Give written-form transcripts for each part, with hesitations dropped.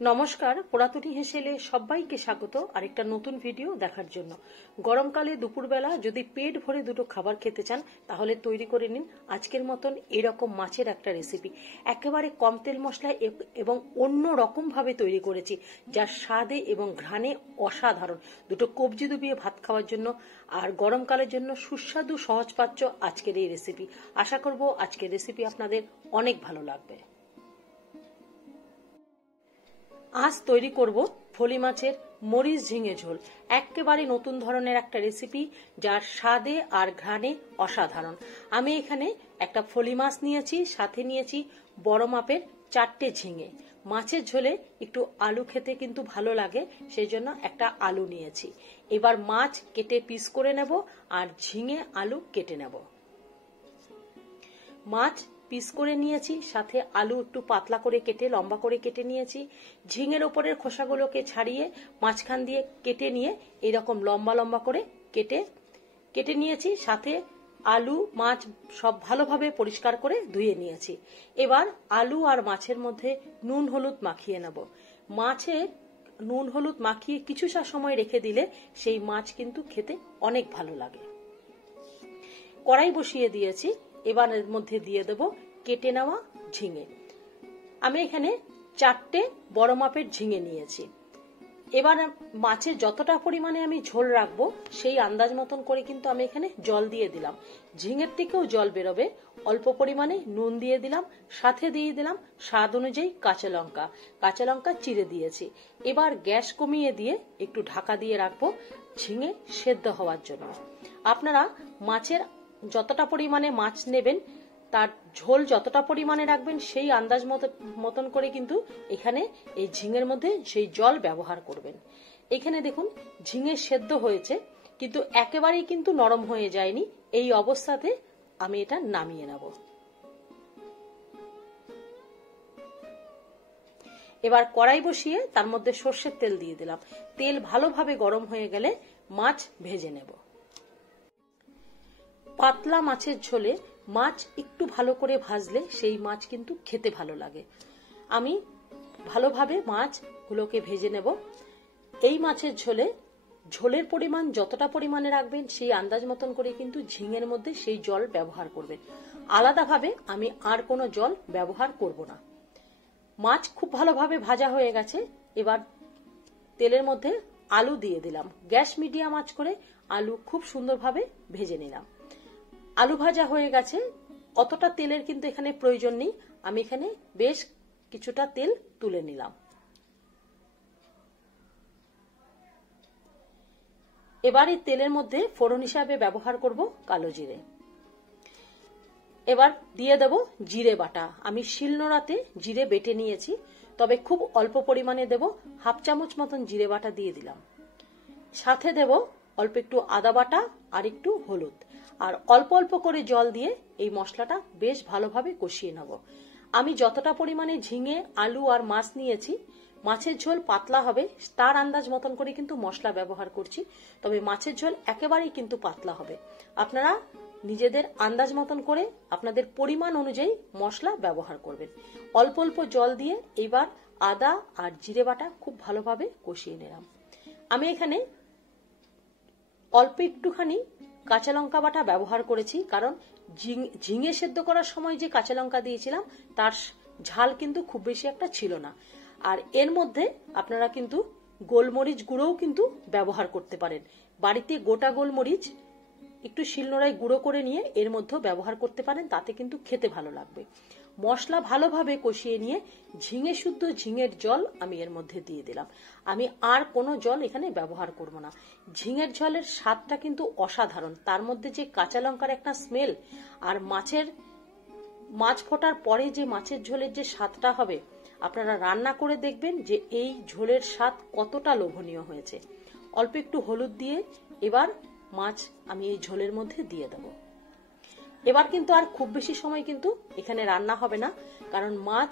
নমস্কার, পুরাতনী হেসেলে সবাইকে স্বাগত আরেকটা নতুন ভিডিও দেখার জন্য। গরমকালে দুপুরবেলা যদি পেট ভরে দুটো খাবার খেতে চান তাহলে তৈরি করে নিন আজকের মতন এরকম মাছের একটা রেসিপি। একেবারে কম তেল মশলায় এবং অন্য রকম ভাবে তৈরি করেছি, যার স্বাদে এবং ঘ্রাণে অসাধারণ। দুটো কবজি ডুবিয়ে ভাত খাওয়ার জন্য আর গরমকালের জন্য সুস্বাদু সহজপাচ্য আজকের এই রেসিপি। আশা করব আজকের রেসিপি আপনাদের অনেক ভালো লাগবে। আজ তৈরি করব ফলি মাছের মরিচ ঝিঙে ঝোল। একেবারে নতুন ধরনের একটা রেসিপি, যার স্বাদে আর ঘ্রাণে অসাধারণ। আমি এখানে একটা ফলি মাছ নিয়েছি, সাথে নিয়েছি বড় মাপের 4টে ঝিঙে। মাছের ঝোলে একটু আলু খেতে কিন্তু ভালো লাগে, সেই জন্য একটা আলু নিয়েছি। এবার মাছ কেটে পিস করে নেব আর ঝিঙে আলু কেটে নেব। মাছ পিস করে নিয়েছি, সাথে আলু একটু পাতলা করে কেটে লম্বা করে কেটে নিয়েছি। ঝিঙের ওপরের খোসাগুলোকে ছাড়িয়ে মাঝখান দিয়ে কেটে নিয়ে এরকম লম্বা লম্বা করে কেটে নিয়েছি। সাথে আলু মাছ সব ভালোভাবে পরিষ্কার করে ধুয়ে নিয়েছি। এবার আলু আর মাছের মধ্যে নুন হলুদ মাখিয়ে নেব। মাছে নুন হলুদ মাখিয়ে কিছুটা সময় রেখে দিলে সেই মাছ কিন্তু খেতে অনেক ভালো লাগে। কড়াই বসিয়ে দিয়েছি, এবার এর মধ্যে দিয়ে দেব কেটে নেওয়া ঝিঙে। আমি এখানে 4টে বড় মাপের ঝিঙে নিয়েছি। এবার মাছের যতটা পরিমাণে আমি ঝোল রাখবো সেই আন্দাজ মতন করে কিন্তু আমি এখানে জল দিয়ে দিলাম। ঝিঙের থেকেও জল বেরোবে। অল্প পরিমাণে নুন দিয়ে দিলাম, সাথে দিয়ে দিলাম স্বাদ অনুযায়ী কাঁচা লঙ্কা চিড়ে দিয়েছি। এবার গ্যাস কমিয়ে দিয়ে একটু ঢাকা দিয়ে রাখবো ঝিঙে সেদ্ধ হওয়ার জন্য। আপনারা মাছের যতটা পরিমাণে মাছ নেবেন তার ঝোল যতটা পরিমাণে রাখবেন সেই আন্দাজ মতন করে কিন্তু এখানে এই ঝিঙের মধ্যে সেই জল ব্যবহার করবেন। এখানে দেখুন ঝিঙে সেদ্ধ হয়েছে, কিন্তু একেবারেই কিন্তু নরম হয়ে যায়নি। এই অবস্থাতে আমি এটা নামিয়ে নেব। এবার কড়াই বসিয়ে তার মধ্যে সর্ষের তেল দিয়ে দিলাম। তেল ভালোভাবে গরম হয়ে গেলে মাছ ভেজে নেব। পাতলা মাছের ঝোলে মাছ একটু ভালো করে ভাজলে সেই মাছ কিন্তু খেতে ভালো লাগে। আমি ভালোভাবে মাছগুলোকে ভেজে নেব। এই মাছের ঝোলের পরিমাণ যতটা পরিমাণে রাখবেন সেই আন্দাজ মতন করে কিন্তু ঝিঙের মধ্যে সেই জল ব্যবহার করবেন। আলাদাভাবে আমি আর কোনো জল ব্যবহার করব না। মাছ খুব ভালোভাবে ভাজা হয়ে গেছে। এবার তেলের মধ্যে আলু দিয়ে দিলাম। গ্যাস মিডিয়াম আঁচ করে আলু খুব সুন্দরভাবে ভেজে নিলাম। আলু ভাজা হয়ে গেছে, অতটা তেলের কিন্তু এখানে প্রয়োজন নেই। আমি এখানে বেশ কিছুটা তেল তুলে নিলাম। এবার এই তেলের মধ্যে ফোড়ন হিসাবে ব্যবহার করব কালো জিরে। এবার দিয়ে দেব জিরে বাটা। আমি শিলনোড়াতে জিরে বেটে নিয়েছি, তবে খুব অল্প পরিমাণে দেব। হাফ চামচ মতন জিরে বাটা দিয়ে দিলাম। সাথে দেব অল্প একটু আদা বাটা আর একটু হলুদ, আর অল্প অল্প করে জল দিয়ে এই মশলাটা বেশ ভালোভাবে কষিয়ে নেব। আমি যতটা পরিমাণে ঝিঙে আলু আর মাছ নিয়েছি, মাছের ঝোল পাতলা হবে তার আন্দাজ মতন করে কিন্তু মশলা ব্যবহার করছি। তবে মাছের ঝোল একেবারেই কিন্তু পাতলা হবে। আপনারা নিজেদের আন্দাজ মতন করে আপনাদের পরিমাণ অনুযায়ী মশলা ব্যবহার করবেন। অল্প অল্প জল দিয়ে এবার আদা আর জিরে বাটা খুব ভালোভাবে কষিয়ে নিলাম। আমি এখানে অল্প একটুখানি কাঁচা লঙ্কা বাটা ব্যবহার করেছি, কারণ ঝিঙে সেদ্ধ করার সময় যে কাঁচা লঙ্কা দিয়েছিলাম তার ঝাল কিন্তু খুব বেশি একটা ছিল না। আর এর মধ্যে আপনারা কিন্তু গোলমরিচ গুঁড়োও কিন্তু ব্যবহার করতে পারেন। বাড়িতে গোটা গোলমরিচ একটু শিলনোড়ায় গুঁড়ো করে নিয়ে এর মধ্যে ব্যবহার করতে পারেন, তাতে কিন্তু খেতে ভালো লাগবে। মশলা ভালোভাবে কষিয়ে নিয়ে ঝিঙের জল আমি এর মধ্যে দিয়ে দিলাম। আমি আর কোনো জল এখানে ব্যবহার করব না। ঝিঙের ঝোলের স্বাদটা কিন্তু অসাধারণ। তার মধ্যে যে কাঁচা লঙ্কার একটা স্মেল আর মাছ ফোটার পরে যে মাছের ঝোলের যে স্বাদটা হবে, আপনারা রান্না করে দেখবেন যে এই ঝোলের স্বাদ কতটা লোভনীয় হয়েছে। অল্প একটু হলুদ দিয়ে এবার মাছ আমি এই ঝোলের মধ্যে দিয়ে দেব। এবার কিন্তু আর খুব বেশি সময় কিন্তু এখানে রান্না হবে না, কারণ মাছ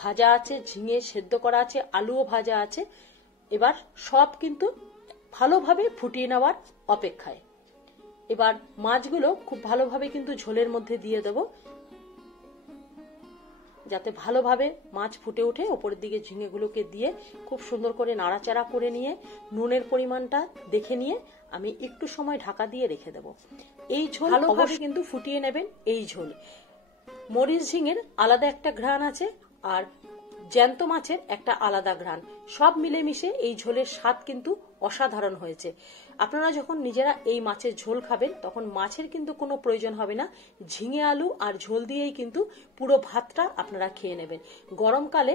ভাজা আছে, ঝিঙে সেদ্ধ করা আছে, আলুও ভাজা আছে। এবার সব কিন্তু ভালোভাবে ফুটিয়ে নেওয়ার অপেক্ষায়। এবার মাছগুলো খুব ভালোভাবে কিন্তু ঝোলের মধ্যে দিয়ে দেব। যাতে ভালোভাবে মাছ ফুটে ওঠে। ওপরের দিকে ঝিঙেগুলোকে দিয়ে খুব সুন্দর করে নাড়াচাড়া করে নিয়ে নুনের পরিমাণটা দেখে নিয়ে আমি একটু সময় ঢাকা দিয়ে রেখে দেব। এই ঝোল ভালোভাবে কিন্তু ফুটিয়ে নেবেন। এই ঝোল মরিচ ঝিঙের আলাদা একটা ঘ্রাণ আছে, আর জ্যান্ত মাছের একটা আলাদা ঘ্রাণ, সব মিলেমিশে এই ঝোলের স্বাদ কিন্তু অসাধারণ হয়েছে। আপনারা যখন নিজেরা এই মাছের ঝোল খাবেন তখন মাছের কিন্তু কোনো প্রয়োজন হবে না, ঝিঙে আলু আর ঝোল দিয়েই কিন্তু পুরো ভাতটা আপনারা খেয়ে নেবেন। গরমকালে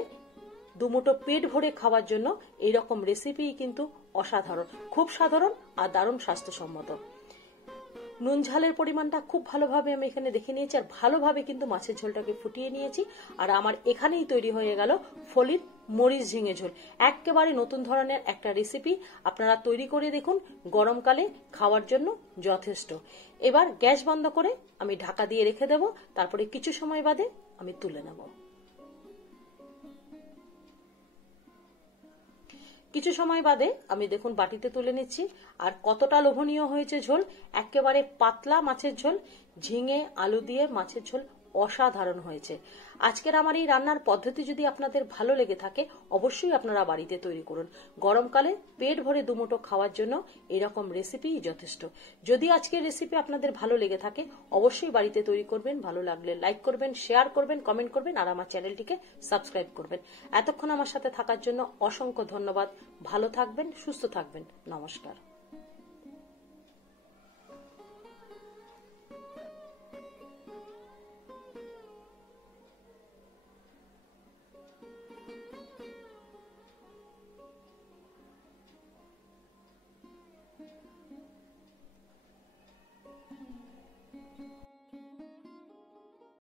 দুমুঠো পেট ভরে খাওয়ার জন্য এইরকম রেসিপি কিন্তু অসাধারণ, খুব সাধারণ আর দারুণ স্বাস্থ্যসম্মত। নুন ঝালের পরিমাণটা খুব ভালোভাবে আমি এখানে দেখে নিয়েছি, আর ভালোভাবে কিন্তু মাছের ঝোলটাকে ফুটিয়ে নিয়েছি। আর আমার এখানেই তৈরি হয়ে গেল ফলির মরিচ ঝিঙে ঝোল। একেবারে নতুন ধরনের একটা রেসিপি, আপনারা তৈরি করে দেখুন, গরমকালে খাওয়ার জন্য যথেষ্ট। এবার গ্যাস বন্ধ করে আমি ঢাকা দিয়ে রেখে দেব, তারপরে কিছু সময় বাদে আমি তুলে নেব। কিছু সময় বাদে আমি দেখুন বাটিতে তুলে নিচ্ছি। আর কতটা লোভনীয় হয়েছে ঝোল, একেবারে পাতলা মাছের ঝোল, ঝিঙে আলু দিয়ে মাছের ঝোল অসাধারণ হয়েছে। আজকের আমার এই রান্নার পদ্ধতি যদি আপনাদের ভালো লেগে থাকে অবশ্যই আপনারা বাড়িতে তৈরি করুন। গরমকালে পেট ভরে দুমুঠো খাওয়ার জন্য এরকম রেসিপিই যথেষ্ট। যদি আজকের রেসিপি আপনাদের ভালো লেগে থাকে অবশ্যই বাড়িতে তৈরি করবেন। ভালো লাগলে লাইক করবেন, শেয়ার করবেন, কমেন্ট করবেন, আর আমার চ্যানেলটিকে সাবস্ক্রাইব করবেন। এতক্ষণ আমার সাথে থাকার জন্য অসংখ্য ধন্যবাদ। ভালো থাকবেন, সুস্থ থাকবেন। নমস্কার।